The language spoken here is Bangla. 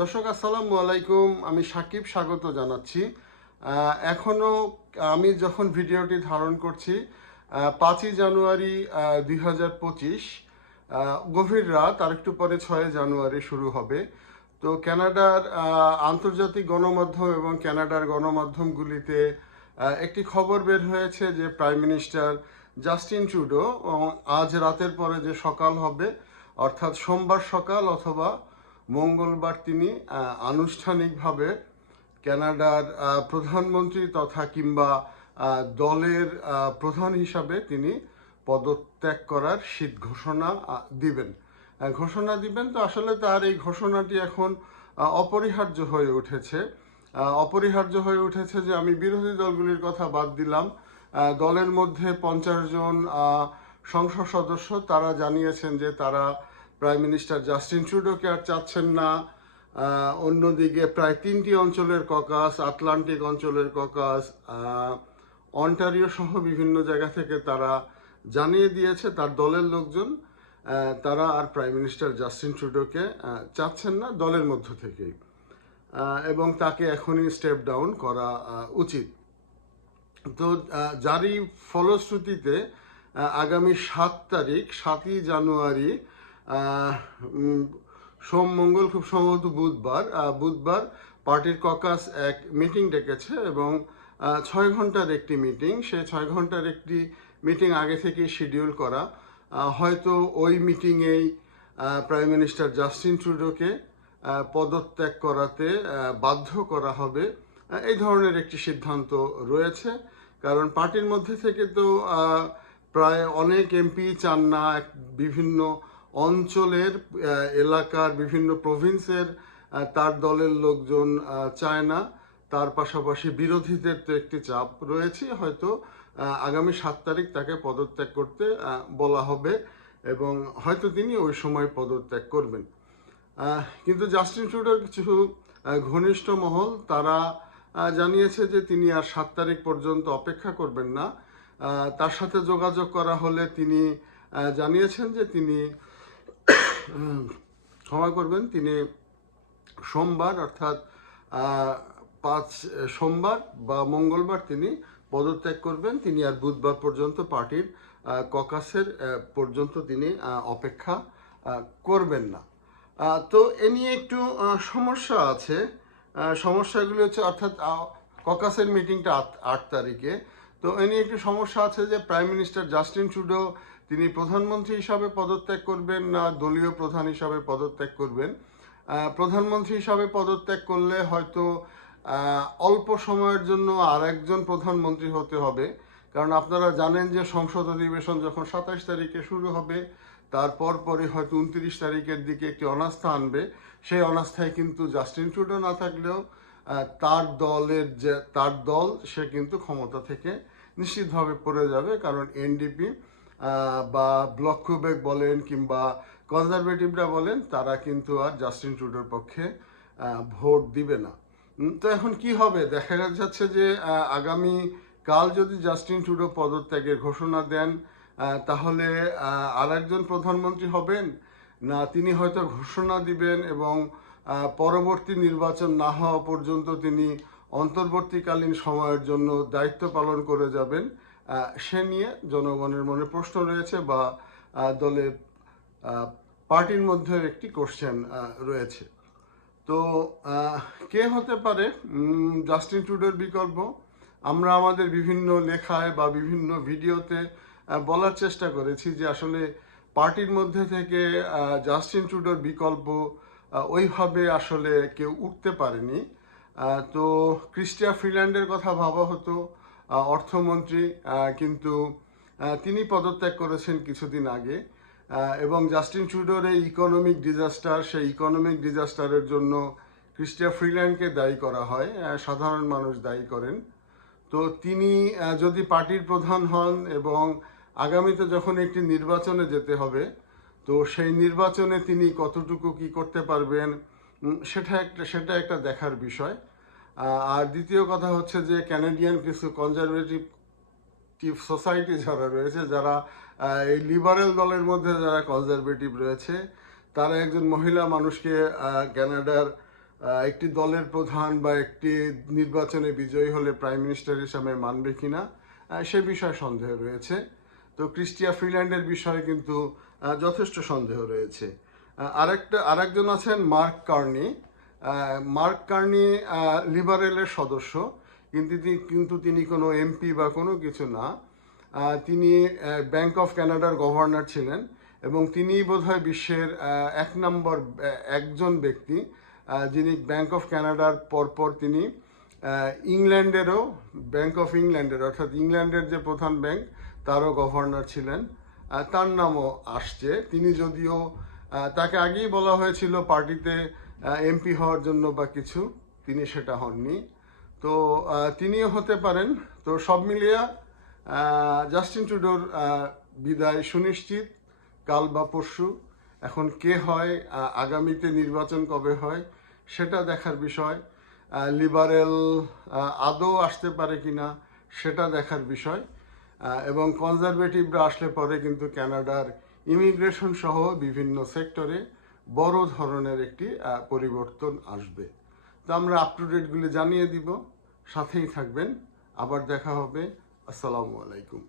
দর্শক, আসসালামু আলাইকুম। আমি সাকিব, স্বাগত জানাচ্ছি। এখনও আমি যখন ভিডিওটি ধারণ করছি পাঁচই জানুয়ারি দুই হাজার পঁচিশ গভীর রাত, আর একটু পরে ছয় জানুয়ারি শুরু হবে। তো ক্যানাডার আন্তর্জাতিক গণমাধ্যম এবং ক্যানাডার গণমাধ্যমগুলিতে একটি খবর বের হয়েছে যে প্রাইম মিনিস্টার জাস্টিন ট্রুডো আজ রাতের পরে যে সকাল হবে, অর্থাৎ সোমবার সকাল অথবা মঙ্গলবার তিনি আনুষ্ঠানিকভাবে কানাডার প্রধানমন্ত্রী তথা কিংবা দলের প্রধান হিসাবে তিনি পদত্যাগ করার শীত ঘোষণা দিবেন। ঘোষণা দিবেন তো আসলে তার এই ঘোষণাটি এখন অপরিহার্য হয়ে উঠেছে। অপরিহার্য হয়ে উঠেছে যে আমি বিরোধী দলগুলির কথা বাদ দিলাম। দলের মধ্যে পঞ্চাশ জন সংসদ সদস্য, তারা জানিয়েছেন যে তারা প্রাইম মিনিস্টার জাস্টিন ট্রুডোকে আর চাচ্ছেন না। অন্যদিকে প্রায় তিনটি অঞ্চলের ককাস আটলান্টিক অঞ্চলের ককাস অন্টারিও সহ বিভিন্ন জায়গা থেকে তারা জানিয়ে দিয়েছে, তার দলের লোকজন। তারা আর প্রাইম মিনিস্টার জাস্টিন ট্রুডোকে চাচ্ছেন না দলের মধ্য থেকেই। এবং তাকে এখনই স্টেপ ডাউন করা উচিত। তো যারই ফলশ্রুতিতে আগামী সাত তারিখ, সাতই জানুয়ারি সোম মঙ্গল খুব সম্ভবত বুধবার বুধবার পার্টির ককাস এক মিটিং ডেকেছে এবং ছয় ঘণ্টার একটি মিটিং। সে ছয় ঘণ্টার একটি মিটিং আগে থেকেই শিডিউল করা। হয়তো ওই মিটিংয়েই প্রাইম মিনিস্টার জাস্টিন ট্রুডোকে পদত্যাগ করাতে বাধ্য করা হবে। এই ধরনের একটি সিদ্ধান্ত রয়েছে। কারণ পার্টির মধ্যে থেকে তো প্রায় অনেক এমপি চান না বিভিন্ন অঞ্চলের এলাকার বিভিন্ন প্রভিন্সের তার দলের লোকজন চায় না। তার পাশাপাশি বিরোধীদের তো একটি চাপ রয়েছে। হয়তো আগামী সাত তারিখ তাকে পদত্যাগ করতে বলা হবে এবং হয়তো তিনি ওই সময় পদত্যাগ করবেন। কিন্তু জাস্টিন ট্রুডোর কিছু ঘনিষ্ঠ মহল, তারা জানিয়েছে যে তিনি আর সাত তারিখ পর্যন্ত অপেক্ষা করবেন না। তার সাথে যোগাযোগ করা হলে তিনি জানিয়েছেন যে তিনি ক্ষমা করবেন। তিনি সোমবার, অর্থাৎ পাঁচ, সোমবার বা মঙ্গলবার তিনি পদত্যাগ করবেন। তিনি আর বুধবার পর্যন্ত পার্টির ককাসের পর্যন্ত তিনি অপেক্ষা করবেন না। তো এ নিয়ে একটু সমস্যা আছে। সমস্যাগুলি হচ্ছে, অর্থাৎ ককাসের মিটিংটা আট আট তারিখে। তো এ নিয়ে একটু সমস্যা আছে যে, প্রাইম মিনিস্টার জাস্টিন ট্রুডো তিনি প্রধানমন্ত্রী হিসাবে পদত্যাগ করবেন না, দলীয় প্রধান হিসাবে পদত্যাগ করবেন। প্রধানমন্ত্রী হিসাবে পদত্যাগ করলে হয়তো অল্প সময়ের জন্য আর একজন প্রধানমন্ত্রী হতে হবে। কারণ আপনারা জানেন যে সংসদ অধিবেশন যখন সাতাশ তারিখে শুরু হবে তারপর পরে হয়তো উনত্রিশ তারিখের দিকে একটি অনাস্থা আনবে। সেই অনাস্থায় কিন্তু জাস্টিন ট্রুডো না থাকলেও তার দলের যে, তার দল, সে কিন্তু ক্ষমতা থেকে নিশ্চিতভাবে পড়ে যাবে। কারণ এনডিপি বা ব্লক কুবেক বলেন কিংবা কনজারভেটিভরা বলেন, তারা কিন্তু আর জাস্টিন ট্রুডোর পক্ষে ভোট দিবে না। তো এখন কি হবে? দেখা যাচ্ছে যে আগামী কাল যদি জাস্টিন ট্রুডো পদত্যাগের ঘোষণা দেন তাহলে আর একজন প্রধানমন্ত্রী হবেন? না, তিনি হয়তো ঘোষণা দিবেন এবং পরবর্তী নির্বাচন না হওয়া পর্যন্ত তিনি অন্তর্বর্তীকালীন সময়ের জন্য দায়িত্ব পালন করে যাবেন। সে নিয়ে জনগণের মনে প্রশ্ন রয়েছে বা দলে পার্টির মধ্যে একটি কোশ্চেন রয়েছে। তো কে হতে পারে? জাস্টিন টুডোর বিকল্প। আমরা আমাদের বিভিন্ন লেখায় বা বিভিন্ন ভিডিওতে বলার চেষ্টা করেছি যে আসলে পার্টির মধ্যে থেকে জাস্টিন ট্রুডোর বিকল্প ওইভাবে আসলে কেউ উঠতে পারেনি। তো, ক্রিস্টিয়া ফ্রিল্যান্ডের কথা ভাবা হতো। অর্থমন্ত্রী কিন্তু তিনি পদত্যাগ করেছেন কিছুদিন আগে। এবং জাস্টিন ট্রুডোর এই ইকোনমিক ডিজাস্টার সেই ইকোনমিক ডিজাস্টারের জন্য ক্রিস্টিয়া ফ্রিল্যান্ডকে দায়ী করা হয় সাধারণ মানুষ দায়ী করেন। তো তিনি যদি পার্টির প্রধান হন এবং আগামীতে যখন একটি নির্বাচনে যেতে হবে, তো সেই নির্বাচনে তিনি কতটুকু কি করতে পারবেন সেটা একটা সেটা একটা দেখার বিষয়। আর দ্বিতীয় কথা হচ্ছে যে ক্যানাডিয়ান কিছু কনজারভেটিভ টিভ সোসাইটি যারা রয়েছে যারা এই লিবারেল দলের মধ্যে যারা কনজারভেটিভ রয়েছে তারা একজন মহিলা মানুষকে আহ, কানাডার একটি দলের প্রধান বা একটি নির্বাচনে বিজয়ী হলে প্রাইম মিনিস্টার হিসাবে মানবে কিনা সে বিষয়ে সন্দেহ রয়েছে। তো ক্রিস্টিয়া ফ্রিল্যান্ডের বিষয়ে কিন্তু যথেষ্ট সন্দেহ রয়েছে। আরেকটা আরেকজন আছেন মার্ক কার্নি। মার্ক কার্নি লিবারেলের সদস্য। কিন্তু কিন্তু তিনি কোনো এমপি বা কোনো কিছু না। তিনি ব্যাংক অফ কানাডার গভর্নর ছিলেন এবং তিনি বোধহয় বিশ্বের এক নম্বর একজন ব্যক্তি যিনি ব্যাংক অফ কানাডার পরপর তিনি ইংল্যান্ডেরও ব্যাংক অফ ইংল্যান্ডের অর্থাৎ ইংল্যান্ডের যে প্রধান ব্যাংক তারও গভর্নর ছিলেন। তার নামও আসছে। তিনি যদিও তাকে আগেই বলা হয়েছিল পার্টিতে এমপি হওয়ার জন্য বা কিছু, তিনি সেটা হননি। তো তিনিও হতে পারেন। তো সব মিলিয়ে জাস্টিন টুডোর বিদায় সুনিশ্চিত। কাল বা পরশু, এখন কে হয় আগামীতে নির্বাচন কবে হয়, সেটা দেখার বিষয়। লিবারেল আদৌ আসতে পারে কি না সেটা দেখার বিষয়। এবং কনজারভেটিভরা আসলে পরে কিন্তু ক্যানাডার ইমিগ্রেশন সহ বিভিন্ন সেক্টরে বড় ধরনের একটি পরিবর্তন আসবে। তো আমরা আপ টু ডেটগুলি জানিয়ে দিব, সাথেই থাকবেন। আবার দেখা হবে। আসসালামু আলাইকুম।